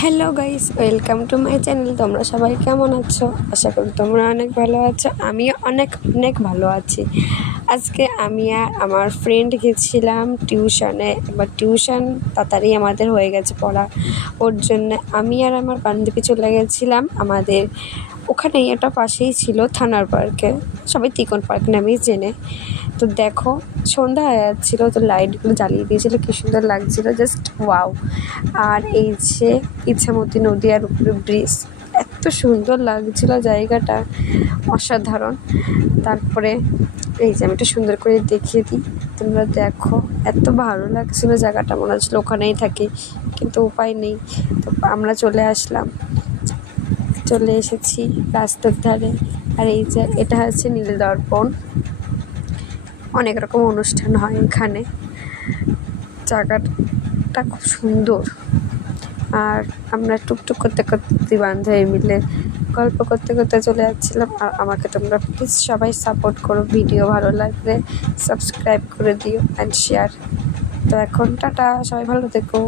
Hello guys, welcome to my channel. তোমরা সবাই কেমন আছো? আশা করি তোমরা অনেক ভালো আছো। আমিও অনেক অনেক ভালো আছি। আজকে আমি আর আমার ফ্রেন্ড গেছিলাম টিউশনে। এবার টিউশন তাড়াতাড়ি আমাদের হয়ে গেছে পড়া, ওর জন্য আমি আর আমার বান্ধবী চলে গেছিলাম আমাদের ওখানেই, একটা পাশেই ছিল থানার পার্কে, সবাই তিকন পার্ক নামেই চেনে। তো দেখো, সন্ধ্যা হয়ে যাচ্ছিলো, তো লাইটগুলো জ্বালিয়ে দিয়েছিলো, কী সুন্দর লাগছিলো, জাস্ট ওয়াও। আর এই যে ইছামতি নদী আর উপরে ব্রিজ, এত সুন্দর লাগছিল জায়গাটা, অসাধারণ। তারপরে এই যে আমি একটু সুন্দর করে দেখিয়ে দিই, তোমরা দেখো, এত ভালো লাগছিলো জায়গাটা, মনে হচ্ছিলো ওখানেই থাকি, কিন্তু উপায় নেই। তো আমরা চলে এসেছি রাস্তার ধারে। আর এই যে এটা হচ্ছে নীলদর্পণ, অনেক রকম অনুষ্ঠান হয় এখানে। জায়গাটা খুব সুন্দর। আর আমরা টুকটুক করতে করতে বান্ধবী মিলে গল্প করতে করতে চলে যাচ্ছিলাম। আর আমাকে তোমরা প্লিজ সবাই সাপোর্ট করো, ভিডিও ভালো লাগলে সাবস্ক্রাইব করে দিও অ্যান্ড শেয়ার। তো এখন টাটা, সবাই ভালো থেকো।